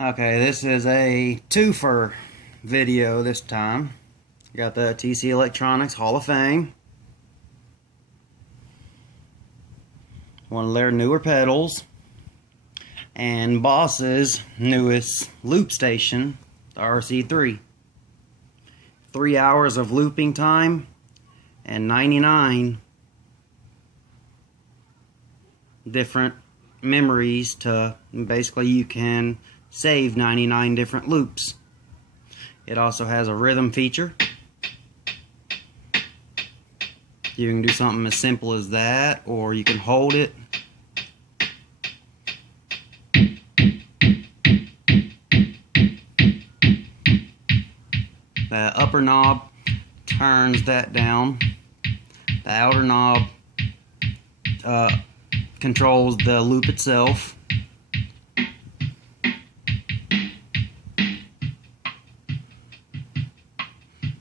Okay, this is a twofer video this time. Got the TC Electronics Hall of Fame. One of their newer pedals. And Boss's newest loop station, the RC-3. 3 hours of looping time and 99 different memories to basically you can save 99 different loops. It also has a rhythm feature. You can do something as simple as that, or you can hold it. The upper knob turns that down. The outer knob controls the loop itself.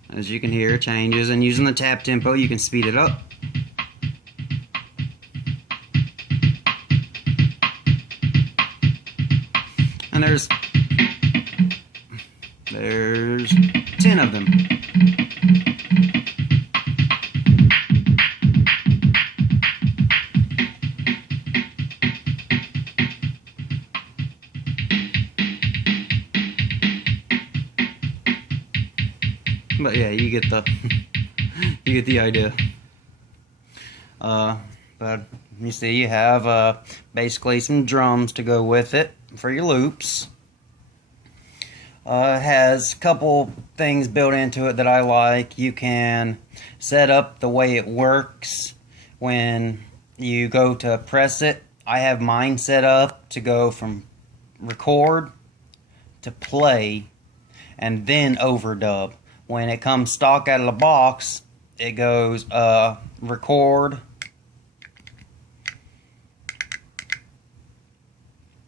As you can hear, it changes, and using the tap tempo you can speed it up. And there's 10 of them. But yeah, you get the you get the idea. But you see, you have basically some drums to go with it for your loops. It has a couple things built into it that I like. You can set up the way it works when you go to press it. I have mine set up to go from record to play and then overdub. When it comes stock out of the box, it goes record,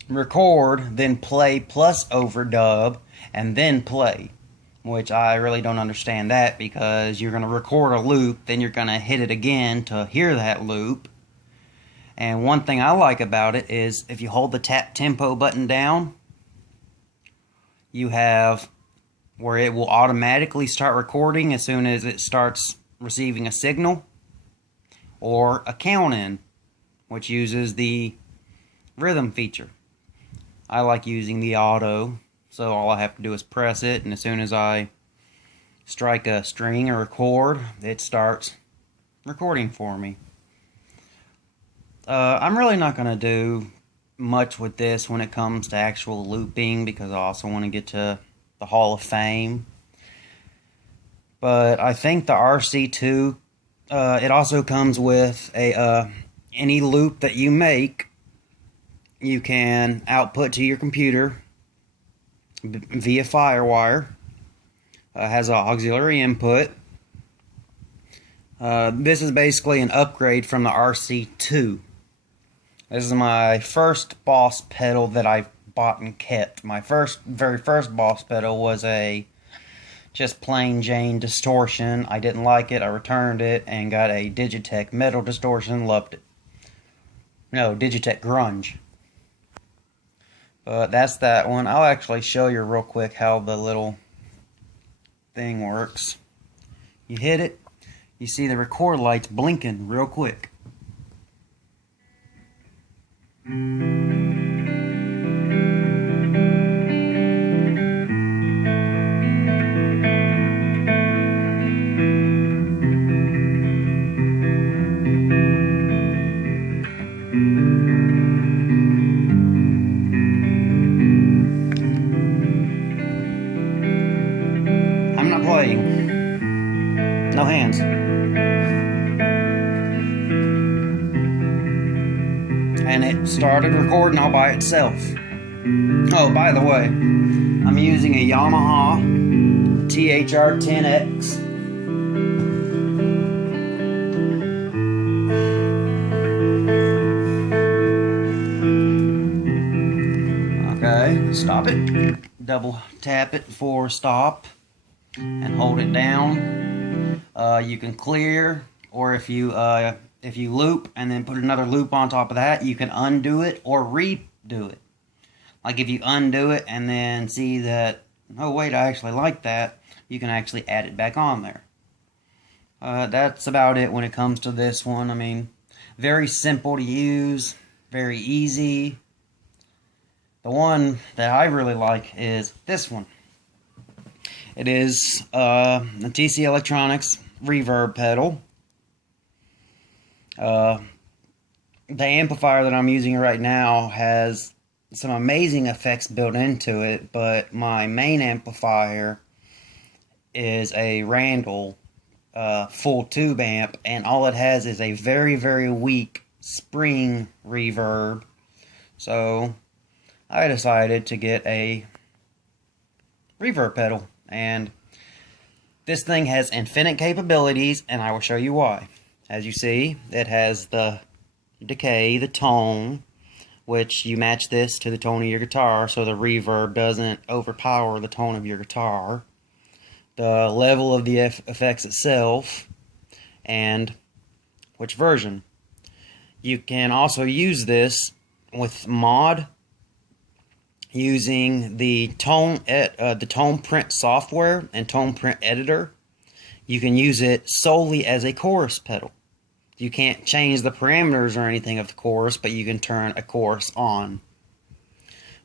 then play plus overdub, and then play. Which I really don't understand that, because you're going to record a loop, then you're going to hit it again to hear that loop. And one thing I like about it is if you hold the tap tempo button down, you have where it will automatically start recording as soon as it starts receiving a signal, or a count in, which uses the rhythm feature. I like using the auto, so all I have to do is press it, and as soon as I strike a string or a chord, it starts recording for me. I'm really not going to do much with this when it comes to actual looping, because I also want to get to the Hall of Fame. But I think the RC-2, it also comes with a any loop that you make, you can output to your computer via FireWire. Has an auxiliary input. This is basically an upgrade from the RC-2. This is my first Boss pedal that I've bought and kept. My very first Boss pedal was a just plain Jane distortion. I didn't like it. I returned it and got a Digitech metal distortion. Loved it. No, Digitech grunge. But that's that one. I'll actually show you real quick how the little thing works. You hit it, you see the record lights blinking real quick. I'm not playing. No hands. And it started recording all by itself. Oh, by the way, I'm using a Yamaha THR-10X. Okay, stop it. Double tap it for stop and hold it down. You can clear, or if you loop and then put another loop on top of that, you can undo it or redo it. Like if you undo it and then see that, oh wait, I actually like that, you can actually add it back on there. That's about it when it comes to this one. I mean, very simple to use, very easy. The one that I really like is this one. It is a TC Electronics reverb pedal. The amplifier that I'm using right now has some amazing effects built into it, but my main amplifier is a Randall full tube amp, and all it has is a very, very weak spring reverb. So I decided to get a reverb pedal, and this thing has infinite capabilities, and I will show you why. As you see, it has the decay, the tone, which you match this to the tone of your guitar so the reverb doesn't overpower the tone of your guitar. The level of the effects itself, and which version. You can also use this with mod using the tone print software and tone print editor. You can use it solely as a chorus pedal. You can't change the parameters or anything of the chorus, but you can turn a chorus on.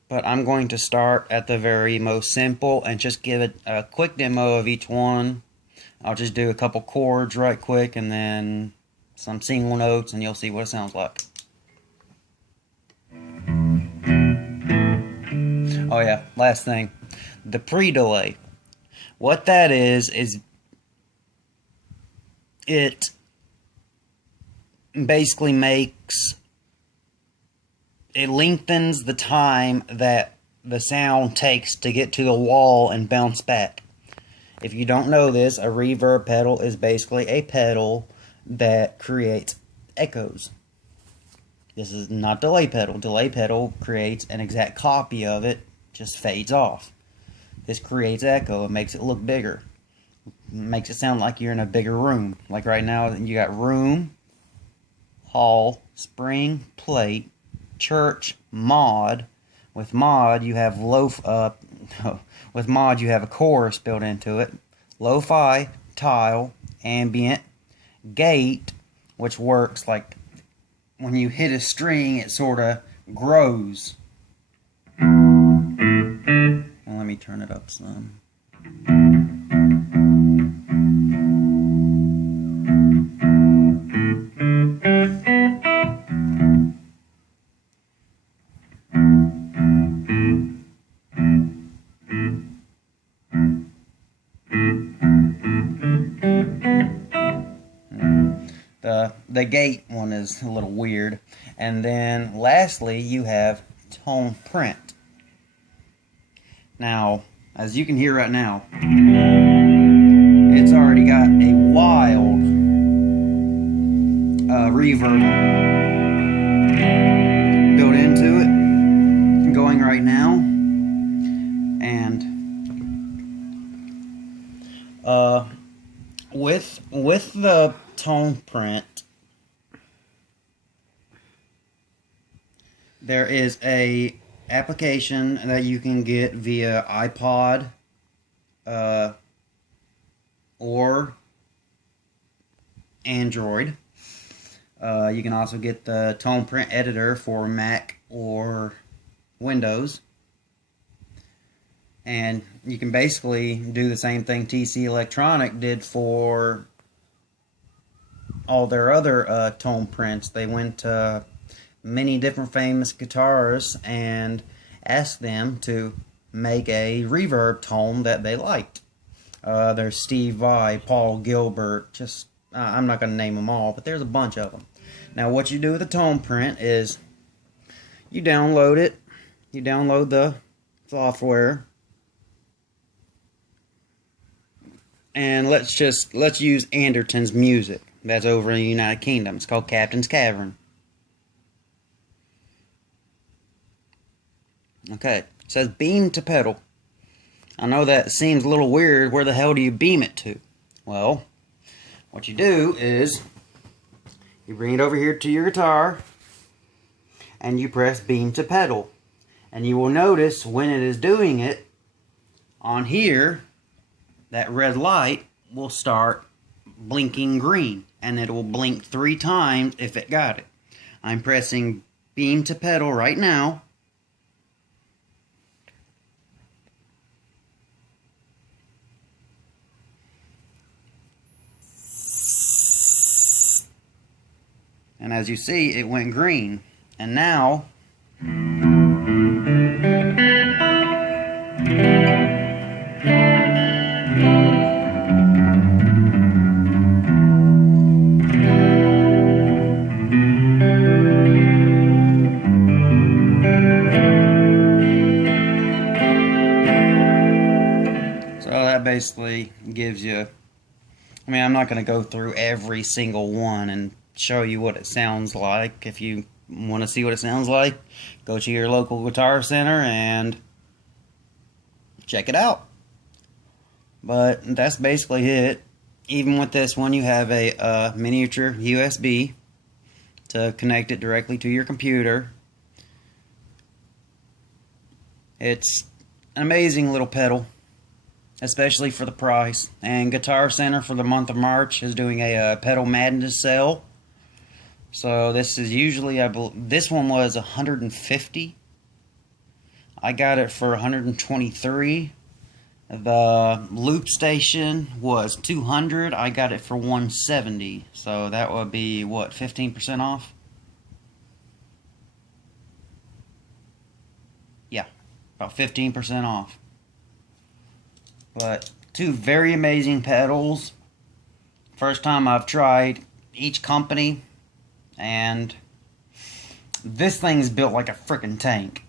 But I'm going to start at the very most simple and just give it a quick demo of each one. I'll just do a couple chords right quick and then some single notes, and you'll see what it sounds like. Oh yeah, last thing. The pre-delay. What that is it basically it lengthens the time that the sound takes to get to the wall and bounce back. If you don't know this, a reverb pedal is basically a pedal that creates echoes. This is not delay pedal. Delay pedal creates an exact copy of it, just fades off. This creates echo. It makes it look bigger. It makes it sound like you're in a bigger room. Like right now, you got room, hall, spring, plate, church, mod. With mod, you have with mod you have a chorus built into it. Lo-fi, tile, ambient, gate, which works like when you hit a string, it sort of grows. And let me turn it up some. The gate one is a little weird. And then lastly, you have tone print. Now, as you can hear right now, it's already got a wild reverb built into it, going right now. And with the tone print, there is a application that you can get via iPod or Android. You can also get the tone print editor for Mac or Windows. And you can basically do the same thing TC Electronic did for all their other tone prints. They went to many different famous guitarists and asked them to make a reverb tone that they liked. There's Steve Vai, Paul Gilbert, just I'm not going to name them all, but there's a bunch of them. Now what you do with the tone print is you download it, you download the software, and let's use Anderton's Music. That's over in the United Kingdom. It's called Captain's Cavern. Okay, it says beam to pedal. I know that seems a little weird. Where the hell do you beam it to? Well, what you do is you bring it over here to your guitar and you press beam to pedal. And you will notice when it is doing it, on here, that red light will start blinking green. And it will blink 3 times if it got it. I'm pressing beam to pedal right now. And as you see, it went green. And now, so that basically gives you, I mean, I'm not going to go through every single one and show you what it sounds like. If you want to see what it sounds like, go to your local guitar center and check it out. But that's basically it. Even with this one, you have a miniature USB to connect it directly to your computer. It's an amazing little pedal, especially for the price. And Guitar Center for the month of March is doing a Pedal Madness sale. So this is usually, this one was $150. I got it for $123. The loop station was $200. I got it for $170. So that would be what, 15% off? Yeah, about 15% off. But 2 very amazing pedals. First time I've tried each company. And this thing's built like a freaking tank.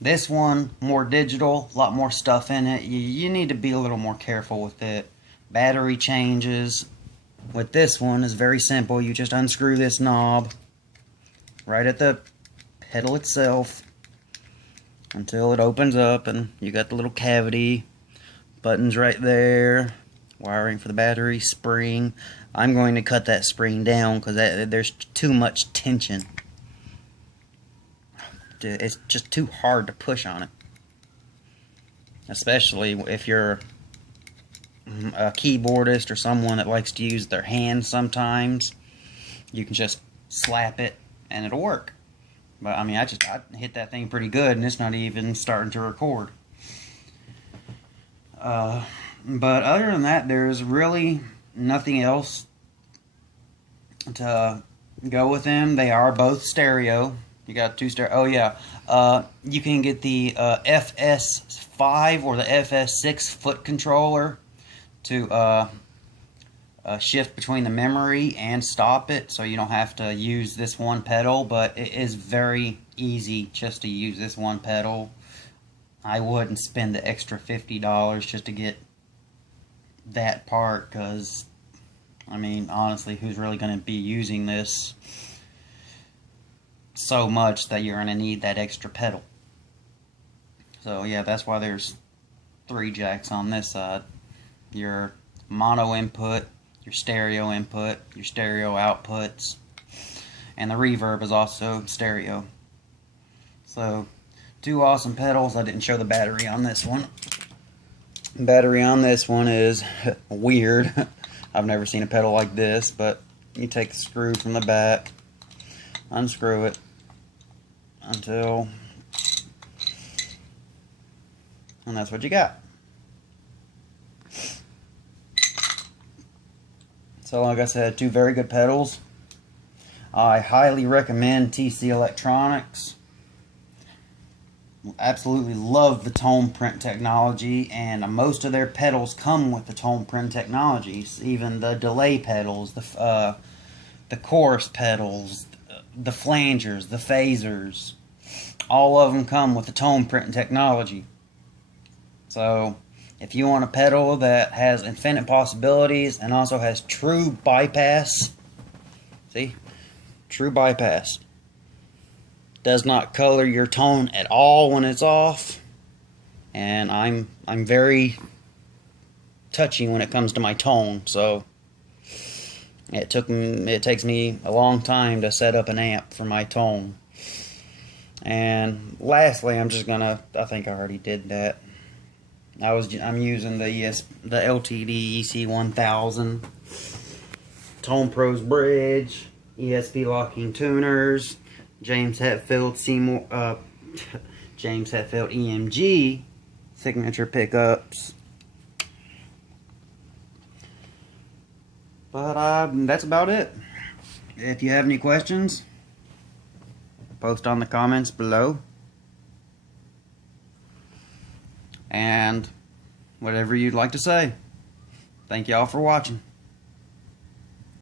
This one, more digital, a lot more stuff in it. You need to be a little more careful with it. Battery changes. With this one, is very simple. You just unscrew this knob right at the pedal itself until it opens up, and you got the little cavity. Buttons right there. Wiring for the battery, spring. I'm going to cut that spring down because there's too much tension. It's just too hard to push on it. Especially if you're a keyboardist or someone that likes to use their hands sometimes. You can just slap it and it'll work. But I mean, I hit that thing pretty good and it's not even starting to record. But other than that, there's really nothing else to go with them. They are both stereo. You got 2 stereo. Oh yeah, you can get the FS5 or the FS6 foot controller to shift between the memory and stop it, so you don't have to use this one pedal. But it is very easy just to use this one pedal. I wouldn't spend the extra $50 just to get that part, because I mean, honestly, who's really going to be using this so much that you're going to need that extra pedal? So yeah, that's why there's 3 jacks on this side. Your mono input, your stereo input, your stereo outputs, and the reverb is also stereo. So 2 awesome pedals. I didn't show the battery on this one. Battery on this one is weird. I've never seen a pedal like this, but you take the screw from the back, unscrew it until, and that's what you got. So like I said, 2 very good pedals. I highly recommend TC Electronics. Absolutely love the tone print technology, and most of their pedals come with the tone print technologies. Even the delay pedals, the chorus pedals, the flangers, the phasers, all of them come with the tone print technology. So if you want a pedal that has infinite possibilities and also has true bypass, see, true bypass, does not color your tone at all when it's off, and I'm very touchy when it comes to my tone, so it takes me a long time to set up an amp for my tone. And lastly, I'm just gonna, I think I already did that. I'm using the LTD EC1000, Tone Pros bridge, ESP locking tuners, James Hetfield James Hetfield EMG signature pickups. But that's about it. If you have any questions, post on the comments below. And whatever you'd like to say. Thank y'all for watching.